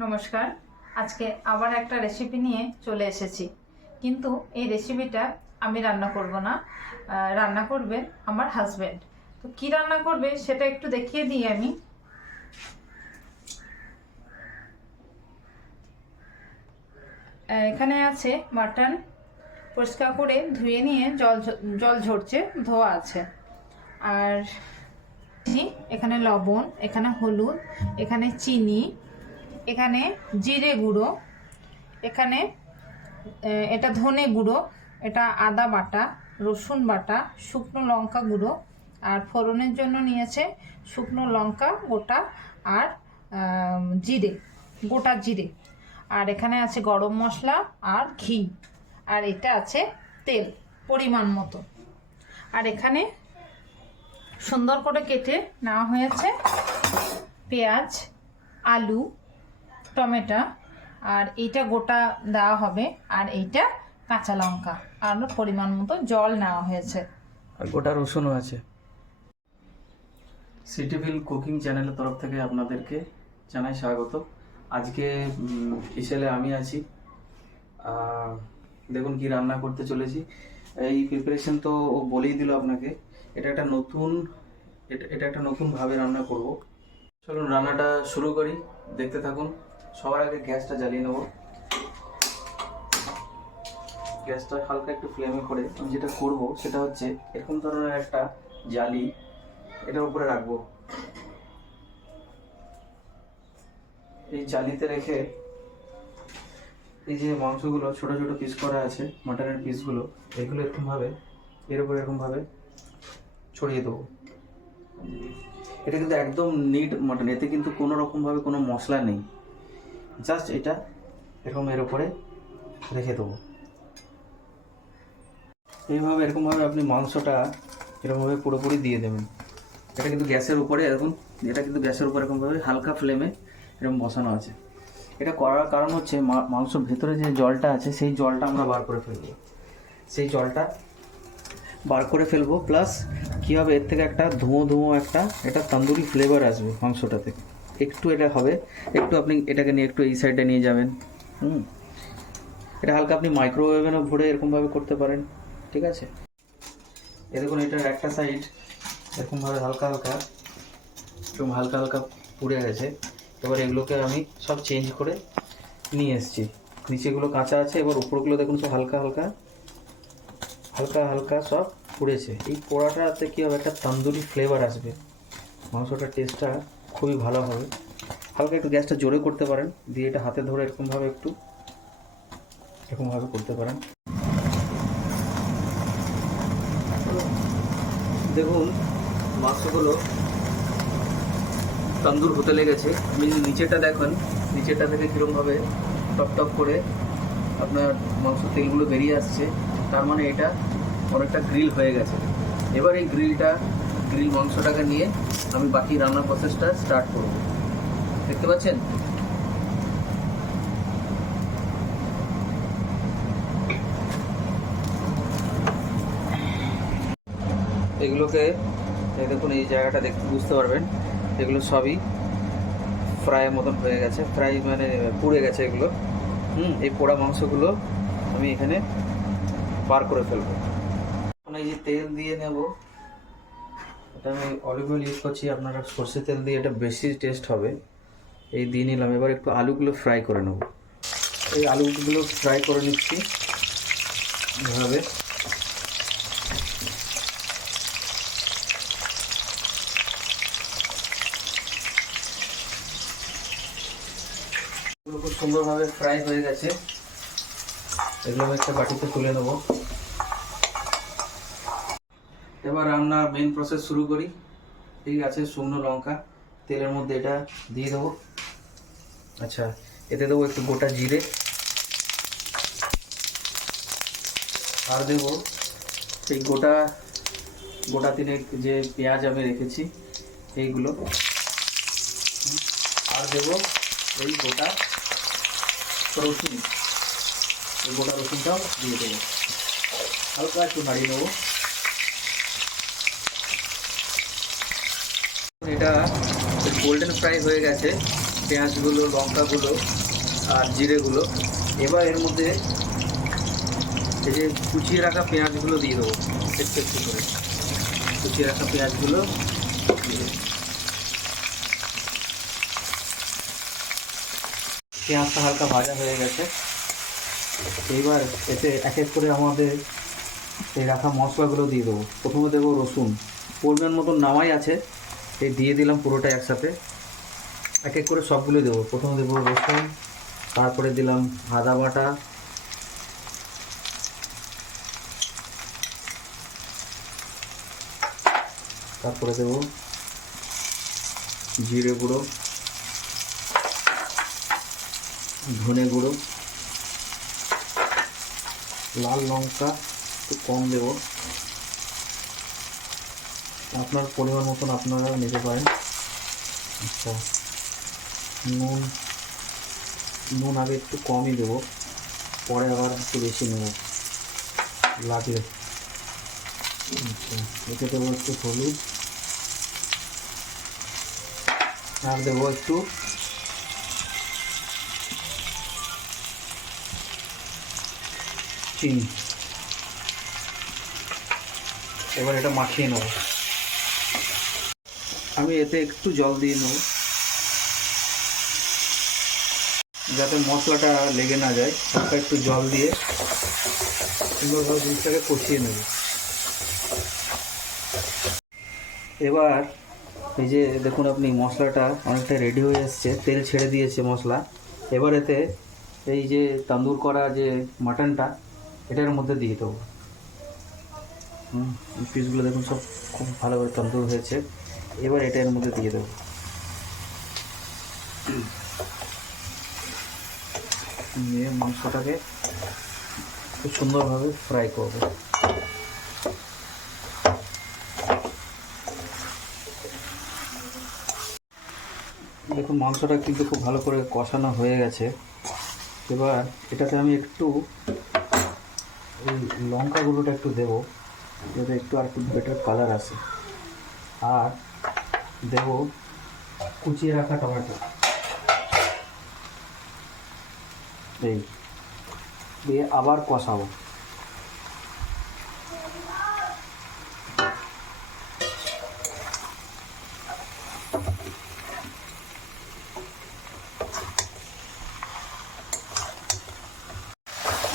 নমস্কার। আজকে আবার একটা রেসিপি নিয়ে চলে এসেছি, কিন্তু এই রেসিপিটা আমি রান্না করব না, রান্না করবেন আমার হাজব্যান্ড। তো কি রান্না করবে সেটা একটু দেখিয়ে দিই আমি। এখানে আছে মাটন, পরিষ্কার করে ধুয়ে নিয়ে জল ঝরছে, ধোয়া আছে। আর এখানে লবণ, এখানে হলুদ, এখানে চিনি, এখানে জিরে গুঁড়ো, এখানে এটা ধনে গুঁড়ো, এটা আদা বাটা, রসুন বাটা, শুকনো লঙ্কা গুঁড়ো, আর ফোড়নের জন্য নিয়েছে শুকনো লঙ্কা গোটা আর জিরে, গোটা জিরে। আর এখানে আছে গরম মশলা আর ঘি, আর এটা আছে তেল পরিমাণ মতো। আর এখানে সুন্দর করে কেটে নেওয়া হয়েছে পেঁয়াজ, আলু, টমেটো, আর এইটা গোটা দেওয়া হবে, আর এইটা কাঁচা লঙ্কা, আর পরিমাণ মতো জল নেওয়া হয়েছে, আর গোটা রসুনও আছে। সিটিভিল কুকিং চ্যানেলের তরফ থেকে আপনাদেরকে জানাই স্বাগত। আজকে স্পেশালে আমি আছি। দেখুন কি রান্না করতে চলেছি। এই প্রিপারেশন তো ও বলেই দিল আপনাকে। এটা একটা নতুন ভাবে রান্না করব। চলুন রান্নাটা শুরু করি, দেখতে থাকুন। সবার আগে গ্যাসটা জ্বালিয়ে নেব। গ্যাসটা হালকা একটু ফ্লেমে করে আমি যেটা করব সেটা হচ্ছে এরকম ধরনের একটা জালি এটার উপরে রাখবো। এই জালিতে রেখে এই যে মাংসগুলো ছোট ছোট পিস করা আছে, মাটনের পিসগুলো, এগুলো এর উপর এরকম ভাবে ছড়িয়ে দেবো। এটা কিন্তু একদম নিট মাটন, এতে কিন্তু কোনো রকম ভাবে কোনো মশলা নেই, জাস্ট এটা এর উপরে রেখে দেবো। এরকম ভাবে আপনি মাংসটা এরকমভাবে পুরোপুরি দিয়ে দেবেন। এটা কিন্তু গ্যাসের উপরে এরকম ভাবে হালকা ফ্লেমে এরকম বসানো আছে। এটা করার কারণ হচ্ছে মাংসর ভেতরে যে জলটা আছে সেই জলটা আমরা বার করে ফেলবো। প্লাস কী হবে, এর থেকে একটা ধুঁয়ো একটা তন্দুরি ফ্লেভার আসবে মাংসটাতে। একটু এটা হবে, একটু আপনি এটাকে নিয়ে একটু এই সাইডে নিয়ে যাবেন। এটা হালকা আপনি মাইক্রোওয়েভেনও ভরে এরকমভাবে করতে পারেন, ঠিক আছে। দেখুন এটার একটা সাইড এরকমভাবে হালকা হালকা পুড়ে গেছে। এবার এগুলোকে আমি সব চেঞ্জ করে নিয়ে এসেছি। নিচেগুলো কাঁচা আছে, এবার উপরগুলো দেখুন সব হালকা হালকা সব পুড়েছে। এই পোড়াটাতে কী হবে, একটা তন্দুরি ফ্লেভার আসবে, মাংসটার টেস্টটা খুবই ভালো হবে। হালকা একটু গ্যাসটা জোরে করতে পারেন, দিয়ে এটা হাতে ধরে এরকমভাবে করতে পারেন। দেখুন মাংসগুলো তন্দুর হতে লেগেছে। আপনি নিচেটা দেখুন, নিচেটা থেকে কীরকমভাবে টপ করে আপনার মাংস তেলগুলো বেরিয়ে আসছে, তার মানে এটা অনেকটা গ্রিল হয়ে গেছে। এবার এই গ্রিল মাংসটাকে নিয়ে আমি বাকি রান্নার প্রসেসটা স্টার্ট করব। দেখতে পাচ্ছেন এগুলোকে, দেখুন এই জায়গাটা দেখতে বুঝতে পারবেন, এগুলো সবই ফ্রাইয়ের মতন হয়ে গেছে, ফ্রাই মানে পুড়ে গেছে এগুলো। এই পোড়া মাংসগুলো আমি এখানে বার করে ফেলবো। এখন এই যে তেল দিয়ে নেব, এটা আমি অলিভ অয়েল ইউজ করছি, আপনারা সর্ষের তেল দিয়ে এটা বেশি টেস্ট হবে। এই দিয়ে নিলাম। এবার একটু আলুগুলো ফ্রাই করে নেব। এই আলুগুলো ফ্রাই করে নিচ্ছি এভাবে। খুব সুন্দরভাবে ফ্রাই হয়ে গেছে। এগুলো আমি একটা বাটিতে তুলে নেব। এবার রান্নার মেইন প্রসেস শুরু করি। ঠিক আছে, শুকনো লঙ্কা তেলের মধ্যে এটা দিয়ে দেবো। আচ্ছা, এতে দেবো একটু গোটা জিরে, আর দেবো এই গোটা তিনেক যে পেঁয়াজ আমি রেখেছি এইগুলো, আর দেবো এই গোটা রসুন, এই গোটা রসুনটাও দিয়ে দেবো। হালকা একটু নাড়িয়ে নেবো। এটা গোল্ডেন ফ্রাই হয়ে গেছে। পেঁয়াজগুলো, লঙ্কাগুলো আর জিরেগুলো। এবার এর মধ্যে এই যে কুচিয়ে রাখা পেঁয়াজগুলো দিয়ে দেবো একটু একটু করে। কুচিয়ে রাখা পেঁয়াজগুলো দিয়ে দেবো। পেঁয়াজটা হালকা ভাজা হয়ে গেছে। এইবার এতে এক এক করে আমাদের এই রাখা মশলাগুলো দিয়ে দেবো। প্রথমে দেবো রসুন, পরিমাণ মতন নামাই আছে, এই দিয়ে দিলাম পুরোটা একসাথে। এক এক করে সবগুলো দেবো। প্রথমে দেবো রসুন, তারপরে দিলাম আদা বাটা, তারপরে দেবো জিরে গুঁড়ো, ধনে গুঁড়ো, লাল লঙ্কা একটু কম দেবো, আপনার পরিমাণ মতন আপনারা নিতে পারেন। আচ্ছা, নুন আগে একটু কমই দেবো, পরে আবার একটু বেশি নেব লাগলে। আচ্ছা, এতে দেবো একটু হলুদ, আর দেবো একটু চিনি। এবার এটা মাখিয়ে নেব। আমি এতে একটু জল দিয়ে নেব যাতে মশলাটা লেগে না যায়। হালকা একটু জল দিয়ে সুন্দরভাবে জিনিসটাকে কষিয়ে নেব। এবার এই যে দেখুন আপনি, মশলাটা অনেকটা রেডি হয়ে এসছে, তেল ছেড়ে দিয়েছে মশলা। এবার এতে এই যে তন্দুর করা যে মাটনটা এটার মধ্যে দিয়ে দেবো। পিসগুলো দেখুন সব খুব ভালোভাবে তন্দুর হয়েছে। এবার এটা এর মধ্যে দিয়ে দেবো। নিয়ে মাংসটাকে খুব সুন্দরভাবে ফ্রাই করবো। দেখুন মাংসটা কিন্তু খুব ভালো করে কষানো হয়ে গেছে। এবার এটাতে আমি একটু এই লঙ্কাগুলোটা একটু দেবো যাতে একটু আর একটু বেটার কালার আসে। আর দেবো কুচিয়ে রাখা টমেটো, এই দিয়ে আবার কষাবো।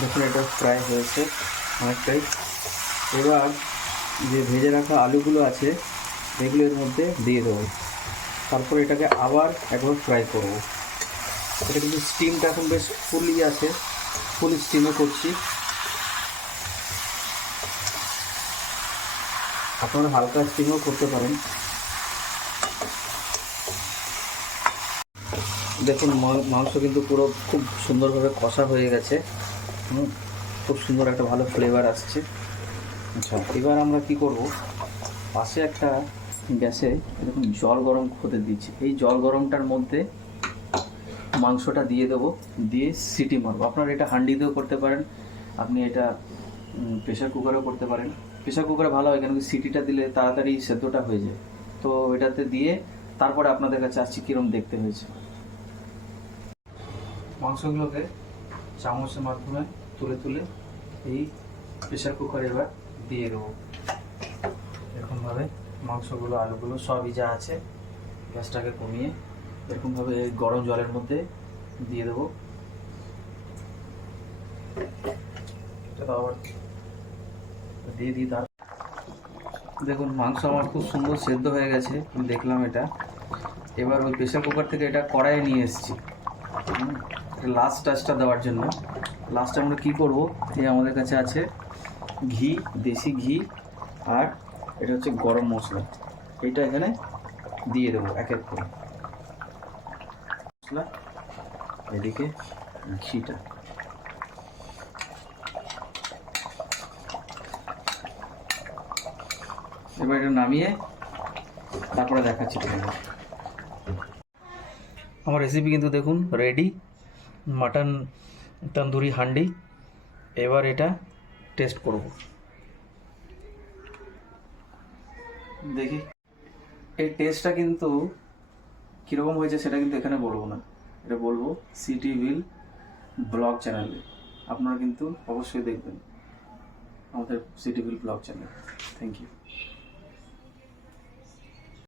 দেখুন এটা ফ্রাই হয়েছে অনেকটাই। এবার যে ভেজে রাখা আলুগুলো আছে এগুলো এর মধ্যে দিয়ে দেবো। তারপর এটাকে আবার একবার ফ্রাই করব। এটা কিন্তু স্টিমটা এখন বেশ ফুলই আছে, ফুল স্টিমে করছি। আপনারা হালকা স্টিমও করতে পারেন। দেখুন মাংস কিন্তু পুরো খুব সুন্দরভাবে কষা হয়ে গেছে। খুব সুন্দর একটা ভালো ফ্লেভার আসছে। আচ্ছা, এবার আমরা কি করব, পাশে একটা গ্যাসে এরকম জল গরম হতে দিচ্ছি। এই জল গরমটার মধ্যে মাংসটা দিয়ে দেবো, দিয়ে সিটি মারবো। আপনারা এটা হান্ডিতেও করতে পারেন, আপনি এটা প্রেশার কুকারেও করতে পারেন। প্রেশার কুকারে ভালো হয়, কেন কি সিটিটা দিলে তাড়াতাড়ি সেদ্ধটা হয়ে যায়। তো এটাতে দিয়ে তারপরে আপনাদের কাছে আসছি কীরকম দেখতে হয়েছে। মাংসগুলোকে চামচের মাধ্যমে তুলে তুলে এই প্রেশার কুকারে এবার দিয়ে দেবো। এরকমভাবে মাংসগুলো, আলুগুলো সবই যা আছে গ্যাসটাকে কমিয়ে এরকমভাবে এই গরম জলের মধ্যে দিয়ে দেবো। এটা আবার দিয়ে দিই। তার দেখুন মাংস আমার খুব সুন্দর সেদ্ধ হয়ে গেছে, দেখলাম এটা। এবার ওই প্রেশার কুকার থেকে এটা কড়াইয়ে নিয়ে এসেছি লাস্ট টাচটা দেওয়ার জন্য। লাস্টে আমরা কী করবো, এই আমাদের কাছে আছে ঘি, দেশি ঘি, আর এটা হচ্ছে গরম মশলা। এটা এখানে দিয়ে দেবো এক এক করে। মশলা, এদিকে ঘিটা। এবার এটা নামিয়ে তারপরে দেখাচ্ছি তোমাদের। আমার রেসিপি কিন্তু দেখুন রেডি, মাটন তন্দুরি হান্ডি। এবার এটা টেস্ট করব, দেখি। এই টেস্টটা কিন্তু কীরকম হয়েছে সেটা কিন্তু এখানে বলবো না, এটা বলবো সিটিভিল ব্লগ চ্যানেলে। আপনারা কিন্তু অবশ্যই দেখবেন আমাদের সিটিভিল ব্লগ চ্যানেল। Thank you.